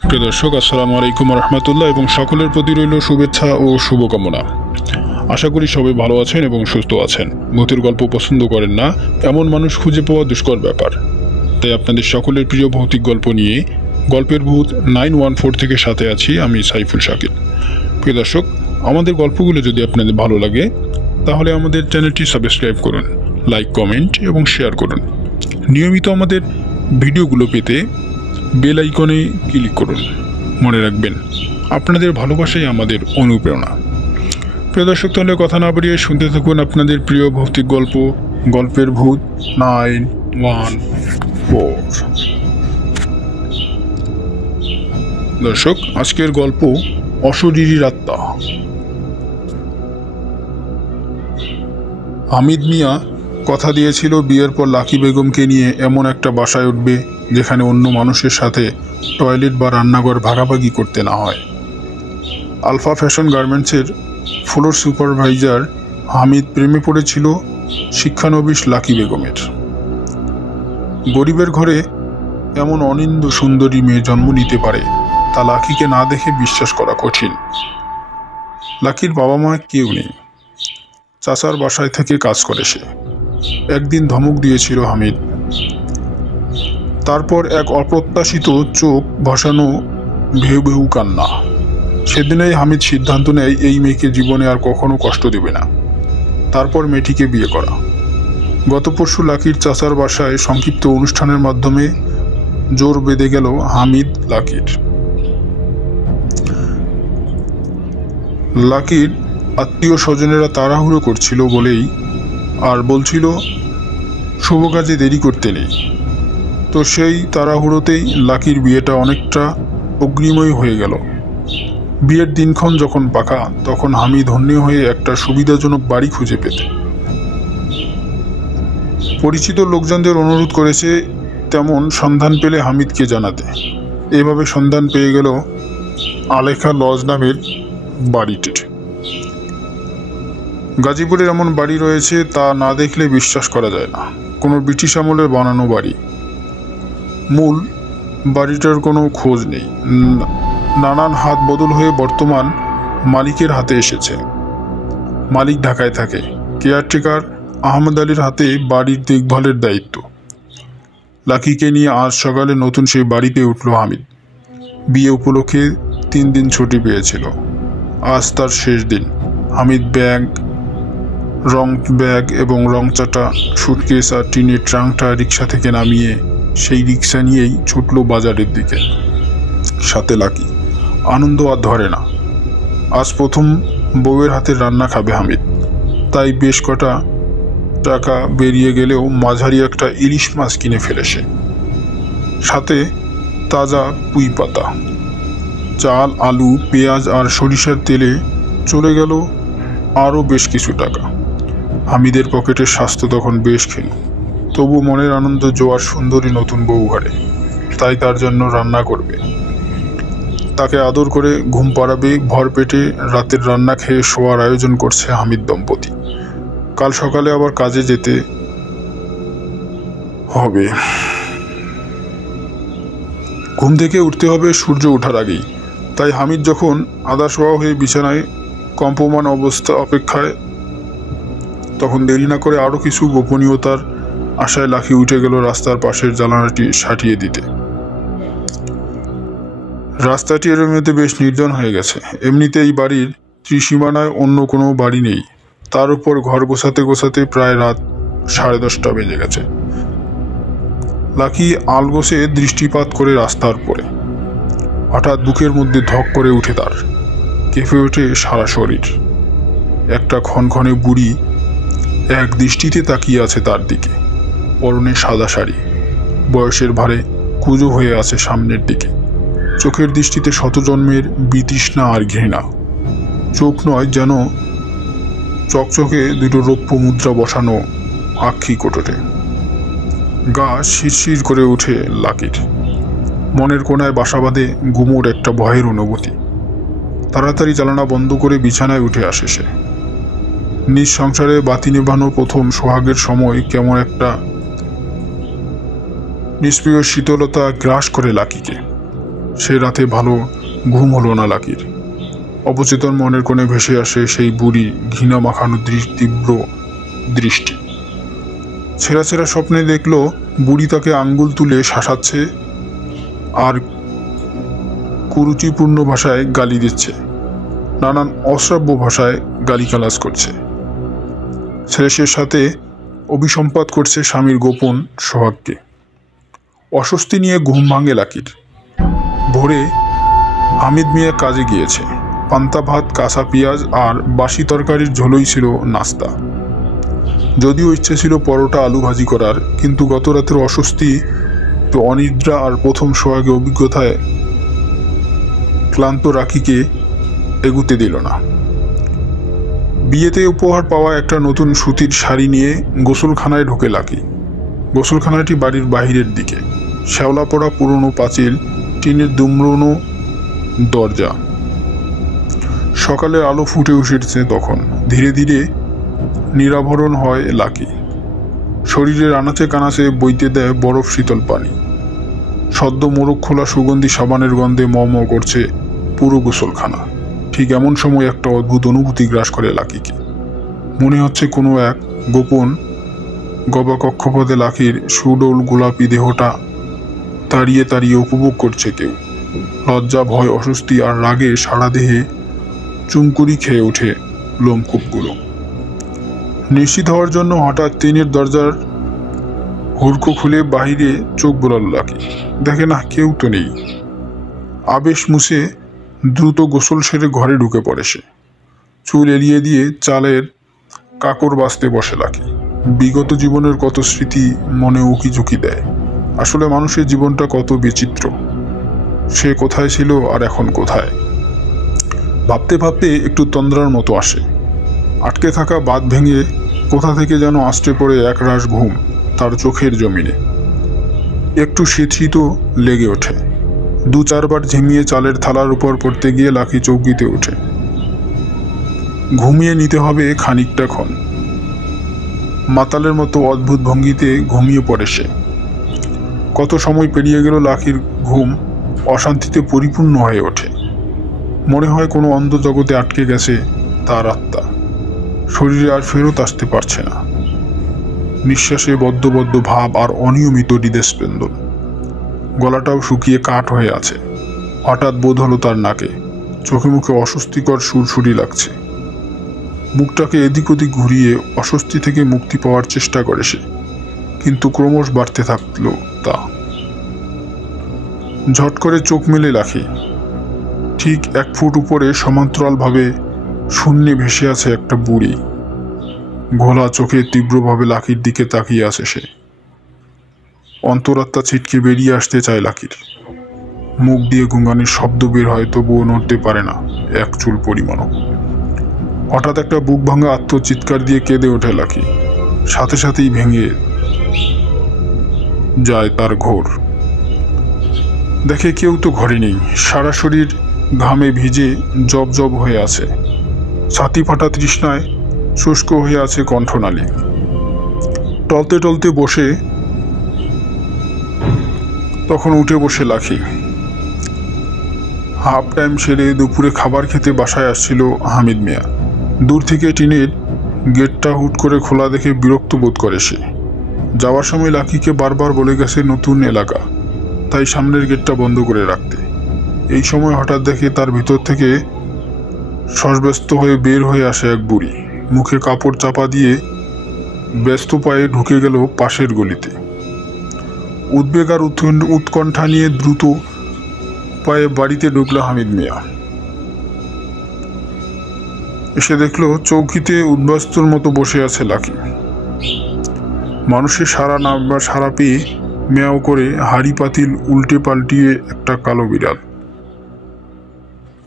প্রিয় দর্শক, আসসালামু আলাইকুম রহমতুল্লাহ এবং সকলের প্রতি রইল শুভেচ্ছা ও শুভকামনা। আশা করি সবাই ভালো আছেন এবং সুস্থ আছেন। ভূতের গল্প পছন্দ করেন না এমন মানুষ খুঁজে পাওয়া দুষ্কর ব্যাপার। তাই আপনাদের সকলের প্রিয় ভৌতিক গল্প নিয়ে গল্পের ভূত 914 থেকে সাথে আছি আমি সাইফুল শাকিল। প্রিয় দর্শক, আমাদের গল্পগুলো যদি আপনাদের ভালো লাগে তাহলে আমাদের চ্যানেলটি সাবস্ক্রাইব করুন, লাইক, কমেন্ট এবং শেয়ার করুন। নিয়মিত আমাদের ভিডিওগুলো পেতে বেল আইকনে ক্লিক করুন। মনে রাখবেন, আপনাদের ভালোবাসাই আমাদের অনুপ্রেরণা। প্রিয় দর্শক, তাহলে কথা না বাড়িয়ে শুনতে থাকুন আপনাদের প্রিয় ভৌতিক গল্প, গল্পের ভূত 914। দর্শক, আজকের গল্প অশরীরী আত্মা। হামিদ মিয়া কথা দিয়েছিল বিয়ের পর লাকি বেগমকে নিয়ে এমন একটা বাসায় উঠবে যেখানে অন্য মানুষের সাথে টয়লেট বা রান্নাঘর ভাগাভাগি করতে না হয়। আলফা ফ্যাশন গার্মেন্টসের ফ্লোর সুপারভাইজার হামিদ প্রেমে পড়েছিল শিক্ষানবিশ লাকি বেগমের। গরিবের ঘরে এমন অনিন্দ সুন্দরী মেয়ে জন্ম নিতে পারে তা লাকিকে না দেখে বিশ্বাস করা কঠিন। লাকির বাবা মা কেউ নেই, চাচার বাসায় থেকে কাজ করে সে। একদিন ধমক দিয়েছিল হামিদ, তারপর এক অপ্রত্যাশিত চোখ ভাসানো ভেউ ভেউ কান্না। সেদিনেই হামিদ সিদ্ধান্ত নেয় এই মেয়েকে জীবনে আর কখনো কষ্ট দেবে না। তারপর মেয়েটিকে বিয়ে করা। গত পরশু লাকির চাচার বাসায় সংক্ষিপ্ত অনুষ্ঠানের মাধ্যমে জোর বেঁধে গেল হামিদ লাকির। লাকির আত্মীয় স্বজনেরা তাড়াহুড়ো করছিল বলেই আর বলছিল শুভ কাজে দেরি করতে নেই। তো সেই তাড়াহুড়োতেই লাকির বিয়েটা অনেকটা অগ্নিময় হয়ে গেল। বিয়ের দিনক্ষণ যখন পাকা তখন হামিদ ধন্য হয়ে একটা সুবিধাজনক বাড়ি খুঁজে পেত। পরিচিত লোকজনদের অনুরোধ করেছে তেমন সন্ধান পেলে হামিদকে জানাতে। এভাবে সন্ধান পেয়ে গেল আলেখা লজ নামের বাড়িটির। গাজীপুরের এমন বাড়ি রয়েছে তা না দেখলে বিশ্বাস করা যায় না। কোনো ব্রিটিশ আমলের বানানো বাড়ি। মূল বাড়িটার কোনো খোঁজ নেই। নানান হাত বদল হয়ে বর্তমান মালিকের হাতে এসেছে। মালিক ঢাকায় থাকে। কেয়ারটেকার আহমদ আলীর হাতে বাড়ির দেখভালের দায়িত্ব। লাকিকে নিয়ে আজ সকালে নতুন সেই বাড়িতে উঠল হামিদ। বিয়ে উপলক্ষে 3 দিন ছুটি পেয়েছিল। আজ তার শেষ দিন। হামিদ ব্যাগ এবং রংচাটা সুটকেস আর টিনের ট্রাঙ্কটা রিক্সা থেকে নামিয়ে সেই রিক্সা নিয়েই ছুটল বাজারের দিকে। সাথে লাকি। আনন্দ আর ধরে না। আজ প্রথম বউয়ের হাতের রান্না খাবে হামিদ। তাই বেশ কটা টাকা বেরিয়ে গেলেও মাঝারি একটা ইলিশ মাছ কিনে ফেলেছে। সাথে তাজা পুঁই পাতা, চাল, আলু, পেঁয়াজ আর সরিষার তেলে চলে গেল আরও বেশ কিছু টাকা। হামিদের পকেটের স্বাস্থ্য তখন বেশ ক্ষীণ, তবু মনের আনন্দ জোয়ার সুন্দরী নতুন বউ ঘরে। তাই তার জন্য রান্না করবে, তাকে আদর করে ঘুম পাড়াবে। ভর পেটে রাতের রান্না খেয়ে শোয়ার আয়োজন করছে হামিদ দম্পতি। কাল সকালে আবার কাজে যেতে হবে। ঘুম থেকে উঠতে হবে সূর্য ওঠার আগেই। তাই হামিদ যখন আধা শোয়া হয়ে বিছানায় কম্পমান অবস্থা অপেক্ষায়, তখন দেরি না করে আরও কিছু গোপনীয়তার আশায় লাকি উঠে গেল রাস্তার পাশের জানালাটি সাটিয়ে দিতে। রাস্তাটি এর মধ্যে বেশ নির্জন হয়ে গেছে। এমনিতে এই বাড়ির ত্রিসীমানায় অন্য কোনো বাড়ি নেই। তার উপর ঘর গোছাতে গোছাতে প্রায় রাত 10:30 বেজে গেছে। লাকি আলগোছে দৃষ্টিপাত করে রাস্তার পরে। হঠাৎ বুকের মধ্যে ধক করে উঠে তার। কেঁপে ওঠে সারা শরীর। একটা ক্ষণক্ষণে বুড়ি এক দৃষ্টিতে তাকিয়ে আছে তার দিকে। পরনে সাদা শাড়ি, বয়সের ভারে কুঁজো হয়ে আছে সামনের দিকে। চোখের দৃষ্টিতে শতজন্মের বিতৃষ্ণা আর ঘৃণা। চোখ নয়, যেন চকচকে দুটো রৌপ্য মুদ্রা বসানো আক্ষি কোটরে। গা শিরশির করে ওঠে লাকির। মনের কোণায় বাসা বাঁধে গুমোট একটা ভয়ের অনুভূতি। তাড়াতাড়ি জ্বালানা বন্ধ করে বিছানায় উঠে আসে সে। নিজ সংসারে বাতি নেভানো প্রথম সোহাগের সময় কেমন একটা নিষ্প্রিয় শীতলতা গ্রাস করে লাকিকে। সে রাতে ভালো ঘুম হলো না লাকির। অবচেতন মনের কোণে ভেসে আসে সেই বুড়ি ঘৃণা মাখানো তীব্র দৃষ্টি। ছেঁড়া ছেঁড়া স্বপ্নে দেখলো বুড়ি তাকে আঙ্গুল তুলে শাসাচ্ছে আর কুরুচিপূর্ণ ভাষায় গালি দিচ্ছে, নানান অশ্রাব্য ভাষায় গালিগালাজ করছে। ছেলের সাথে অভিসম্পাত করছে স্বামীর গোপন সোহাগকে। অস্বস্তি নিয়ে ঘুম ভাঙে লাকির। ভোরে হামিদ মিয়া কাজে গিয়েছে। পান্তা ভাত, কাঁচা পেঁয়াজ আর বাসি তরকারির ঝোলই ছিল নাস্তা। যদিও ইচ্ছে ছিল পরোটা আলু ভাজি করার, কিন্তু গত রাতের অস্বস্তি, অনিদ্রা আর প্রথম সোহাগে অভিজ্ঞতায় ক্লান্ত রাকিকে এগুতে দিল না। বিয়েতে উপহার পাওয়া একটা নতুন সুতির শাড়ি নিয়ে গোসলখানায় ঢোকে লাকি। গোসলখানাটি বাড়ির বাহিরের দিকে, শ্যাওলা পড়া পুরনো পাঁচিল, টিনের দুমড়ানো দরজা। সকালের আলো ফুটে উঠেছে তখন। ধীরে ধীরে নিরাভরণ হয় লাকি। শরীরের আনাচে কানাচে বইতে দেয় বরফ শীতল পানি। সদ্য মোড়ক খোলা সুগন্ধি সাবানের গন্ধে ম ম করছে পুরো গোসলখানা। ঠিক এমন সময় একটা অদ্ভুত অনুভূতি গ্রাস করে লাকিকে। মনে হচ্ছে কোনো এক গোপন গবা কক্ষপথে লাকির সুডোল গোলাপি দেহটা তাড়িয়ে তাড়িয়ে উপভোগ করছে কেউ। লজ্জা, ভয়, অস্বস্তি আর রাগে সারা দেহে চুমকুরি খেয়ে ওঠে লোমকূপগুলো। নিশ্চিত হওয়ার জন্য হঠাৎ টিনের দরজার হুড়কো খুলে বাহিরে চোখ বোলালো লাকি। দেখে না, কেউ তো নেই। আবেশ মুছে দ্রুত গোসল সেরে ঘরে ঢুকে পড়ে সে। চুল এলিয়ে দিয়ে চালের কাকর বাঁচতে বসে লাকি। বিগত জীবনের কত স্মৃতি মনে উকি ঝুঁকি দেয়। আসলে মানুষের জীবনটা কত বিচিত্র। সে কোথায় ছিল আর এখন কোথায়। ভাবতে ভাবতে একটু তন্দ্রার মতো আসে। আটকে থাকা বাঁধ ভেঙে কোথা থেকে যেন আশ্রে পড়ে একরাশ ঘুম তার চোখের জমিনে। একটু শীত শীতও লেগে ওঠে। দু চারবার ঝিমিয়ে চালের থালার উপর পড়তে গিয়ে লাকি চৌকিতে ওঠে। ঘুমিয়ে নিতে হবে খানিকটা ক্ষণ। মাতালের মতো অদ্ভুত ভঙ্গিতে ঘুমিয়ে পড়ে সে। কত সময় পেরিয়ে গেল লাকির ঘুম অশান্তিতে পরিপূর্ণ হয়ে ওঠে। মনে হয় কোনো অন্ধ জগতে আটকে গেছে তার আত্মা। শরীরে আর ফেরত আসতে পারছে না। নিঃশ্বাসে বদ্ধ বদ্ধ ভাব আর অনিয়মিত হৃদস্পন্দন। গলাটাও শুকিয়ে কাঠ হয়ে আছে। হঠাৎ বোধ হলো তার নাকে, চোখে মুখে অস্বস্তিকর সুরসুরি লাগছে। মুখটাকে এদিক ওদিক ঘুরিয়ে অস্বস্তি থেকে মুক্তি পাওয়ার চেষ্টা করে সে, কিন্তু ক্রমশ বাড়তে থাকলো তা। ঝট করে চোখ মেলে লাকি। ঠিক 1 ফুট উপরে সমান্তরালভাবে শূন্যে ভেসে আছে একটা বুড়ি। ঘোলা চোখে তীব্রভাবে লাকির দিকে তাকিয়ে আছে সে। অন্তরাত্মা ছিটকে বেরিয়ে আসতে চায় লাকির। মুখ দিয়ে গুঙ্গানির শব্দ বের হয়, তবুও নড়তে পারে না এক চুল পরিমাণও। হঠাৎ একটা বুক ভাঙা আত্মচিৎকার দিয়ে কেঁদে ওঠে লাকি। সাথে সাথেই ভেঙে যায় তার ঘোর। দেখে কেউ তো ঘরে নেই। সারা শরীর ঘামে ভিজে জব জব হয়ে আছে। ছাতি ফাটা তৃষ্ণায় শুষ্ক হয়ে আছে কণ্ঠনালী। টলতে টলতে বসে তখন উঠে বসে লাকি। হাফ টাইম সেরে দুপুরে খাবার খেতে বাসায় আসছিল হামিদ মিয়া। দূর থেকে টিনের গেটটা হুট করে খোলা দেখে বিরক্ত বোধ করে সে। যাওয়ার সময় লাকিকে বারবার বলে গেছে নতুন এলাকা, তাই সামনের গেটটা বন্ধ করে রাখতে। এই সময় হঠাৎ দেখে তার ভিতর থেকে সসব্যস্ত হয়ে বের হয়ে আসে এক বুড়ি। মুখে কাপড় চাপা দিয়ে ব্যস্ত পায়ে ঢুকে গেল পাশের গলিতে। উদ্বেগ আর উৎকণ্ঠা নিয়ে দ্রুত পায়ে বাড়িতে ঢুকলো হামিদ মিয়া। এসে দেখলো চৌকিতে উদ্বাস্তুর মতো বসে আছে লাকি। মানুষের সারা পেয়ে মেয়াও করে হাড়ি পাতিল উল্টে পাল্টিয়ে একটা কালো বিড়াল।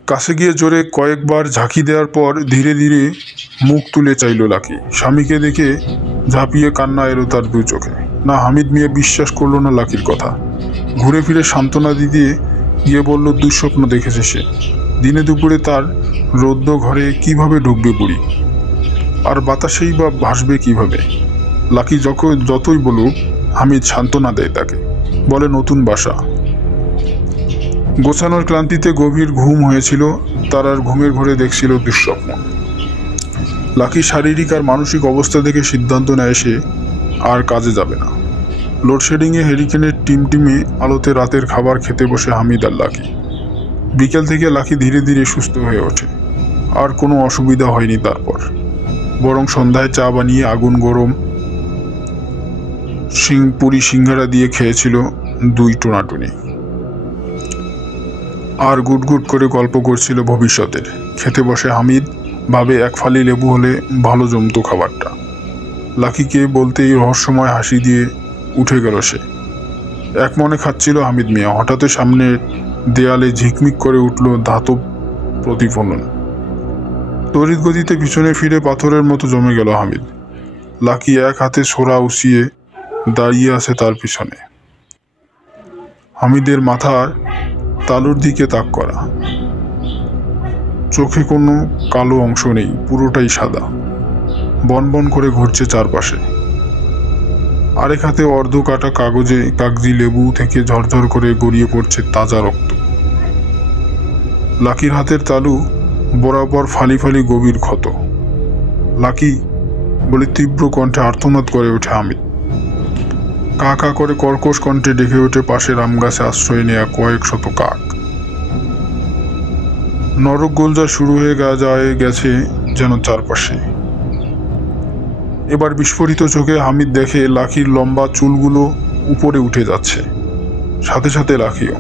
কাছে গিয়ে জোরে কয়েকবার ঝাঁকি দেওয়ার পর ধীরে ধীরে মুখ তুলে চাইল লাকি। স্বামীকে দেখে ঝাঁপিয়ে কান্না এলো তার দু চোখে। না, হামিদ মিয়া বিশ্বাস করলো না লাকির কথা। ঘুরে ফিরে সান্ত্বনা দিতে গিয়ে বলল দুঃস্বপ্ন দেখেছে সে। দিনে দুপুরে তার রৌদ্র ঘরে কিভাবে ঢুকবে বুড়ি, আর বাতাসেই বা ভাসবে কিভাবে। লাকি যতই বলুক হামিদ সান্ত্বনা দেয় তাকে, বলে নতুন বাসা, গোছানোর ক্লান্তিতে গভীর ঘুম হয়েছিল। তার আর ঘুমের ঘরে দেখছিল দুঃস্বপ্ন। লাকি শারীরিক আর মানসিক অবস্থা দেখে সিদ্ধান্ত নেয় সে আর কাজে যাবে না। লোডশেডিংয়ে হেরিকেনের টিমটিমে আলোতে রাতের খাবার খেতে বসে হামিদ আর লাকি। বিকেল থেকে লাকি ধীরে ধীরে সুস্থ হয়ে ওঠে। আর কোনো অসুবিধা হয়নি তারপর, বরং সন্ধ্যায় চা বানিয়ে আগুন গরম পুরি সিঙ্গারা দিয়ে খেয়েছিল দুই টোনাটুনি। আর গুটগুট করে গল্প করছিল ভবিষ্যতের। খেতে বসে হামিদ ভাবে এক ফালি লেবু হলে ভালো জমতো খাবারটা। লাকিকে বলতেই রহস্যময় হাসি দিয়ে উঠে গেল সে। এক মনে খাচ্ছিল হামিদ মিয়া। হঠাৎ সামনে দেয়ালে ঝিকমিক করে উঠল ধাতব প্রতিফলন। তড়িৎ গতিতে পিছনে ফিরে পাথরের মতো জমে গেল হামিদ। লাকি এক হাতে ছোরা উঁচিয়ে দাঁড়িয়ে আছে তার পিছনে। হামিদের মাথার তালুর দিকে তাক করা, চোখে কোনো কালো অংশ নেই, পুরোটাই সাদা। বনবন করে ঘুরছে চারপাশে। আরেক হাতে অর্ধ কাটা কাগজি লেবু থেকে ঝরঝর করে গড়িয়ে পড়ছে তাজা রক্ত। লাকির হাতের তালু বরাবর ফালি ফালি গভীর ক্ষত। লাকি বলে তীব্র কণ্ঠে আর্তনাদ করে ওঠে হামিদ। কা কা করে কর্কশ কণ্ঠে ডেকে ওঠে পাশের আম গাছে আশ্রয় নেয়া কয়েক শত কাক। নরক গোলজার শুরু হয়ে গেছে যেন চারপাশে। এবার বিস্ফোরিত চোখে হামিদ দেখে লাকির লম্বা চুলগুলো উপরে উঠে যাচ্ছে, সাথে সাথে লাকিও।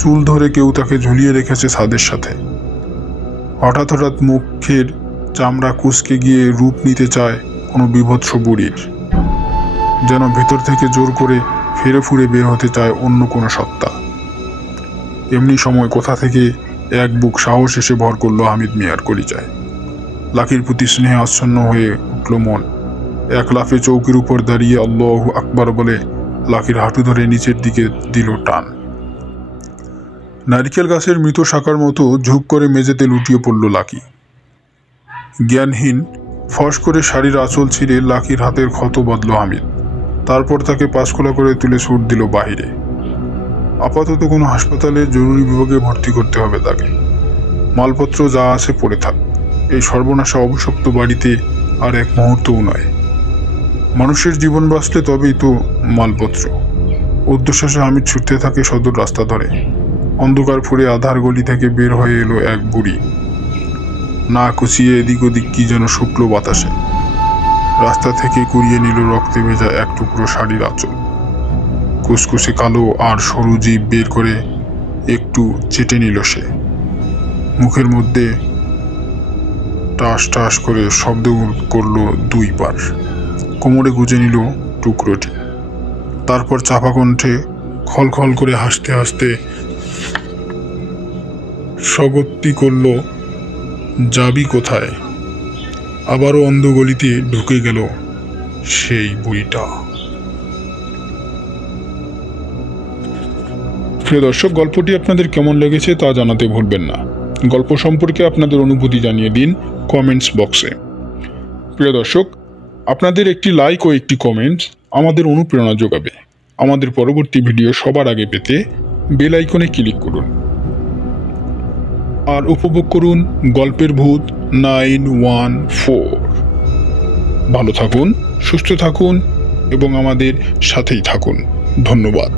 চুল ধরে কেউ তাকে ঝুলিয়ে রেখেছে ছাদের সাথে। হঠাৎ হঠাৎ মুখের চামড়া কুঁচকে গিয়ে রূপ নিতে চায় কোনো বিভৎস বুড়ির, যেন ভেতর থেকে জোর করে ফেরে ফুরে বের হতে চায় অন্য কোনো সত্তা। এমনি সময় কোথা থেকে এক বুক সাহস এসে ভর করলো হামিদ মিয়ার কলিজায়। লাকির প্রতি স্নেহে আচ্ছন্ন হয়ে উঠল মন। এক লাফে চৌকির উপর দাঁড়িয়ে আল্লাহু আকবার বলে লাকির হাঁটু ধরে নিচের দিকে দিল টান। নারিকেল গাছের মৃত শাখার মতো ঝুঁক করে মেঝেতে লুটিয়ে পড়ল লাকি। জ্ঞানহীন ফস করে শাড়ির আঁচল ছিঁড়ে লাকির হাতের ক্ষত বাঁধল হামিদ। তারপর তাকে পাঁচখোলা করে তুলে ছুট দিল বাহিরে। আপাতত কোনো হাসপাতালে জরুরি বিভাগে ভর্তি করতে হবে তাকে। মালপত্র যা আছে পড়ে থাক। এই সর্বনাশা অভিশপ্ত বাড়িতে আর এক মুহূর্তও নয়। মানুষের জীবন বাঁচলে তবেই তো মালপত্র। ঊর্ধ্বশ্বাসে হামিদ ছুটতে থাকে সদর রাস্তা ধরে। অন্ধকার ফুরে আধার গলি থেকে বের হয়ে এলো এক বুড়ি। না কুচিয়ে এদিক ওদিক কি যেন শুকলো বাতাসে। রাস্তা থেকে কুড়িয়ে নিল রক্তে ভেজা এক টুকরো শাড়ির আঁচল। কুসকুসে কালো আর সরু জিভ বের করে একটু চেটে নিল সে। মুখের মধ্যে টাস টাস করে শব্দ করল দুই বার। কোমরে গুজে নিল টুকরোটি। তারপর চাপা কণ্ঠে খলখল করে হাসতে হাসতে স্বগতি করল, যাবি কোথায়? আবারও অন্ধ গলিতে ঢুকে গেল সেই বুড়িটা। প্রিয় দর্শক, গল্পটি আপনাদের কেমন লেগেছে তা জানাতে ভুলবেন না। গল্প সম্পর্কে আপনাদের অনুভূতি জানিয়ে দিন কমেন্টস বক্সে। প্রিয় দর্শক, আপনাদের একটি লাইক ও একটি কমেন্টস আমাদের অনুপ্রেরণা যোগাবে। আমাদের পরবর্তী ভিডিও সবার আগে পেতে বেল আইকনে ক্লিক করুন আর উপভোগ করুন গল্পের ভূত 914। ভালো থাকুন, সুস্থ থাকুন এবং আমাদের সাথেই থাকুন। ধন্যবাদ।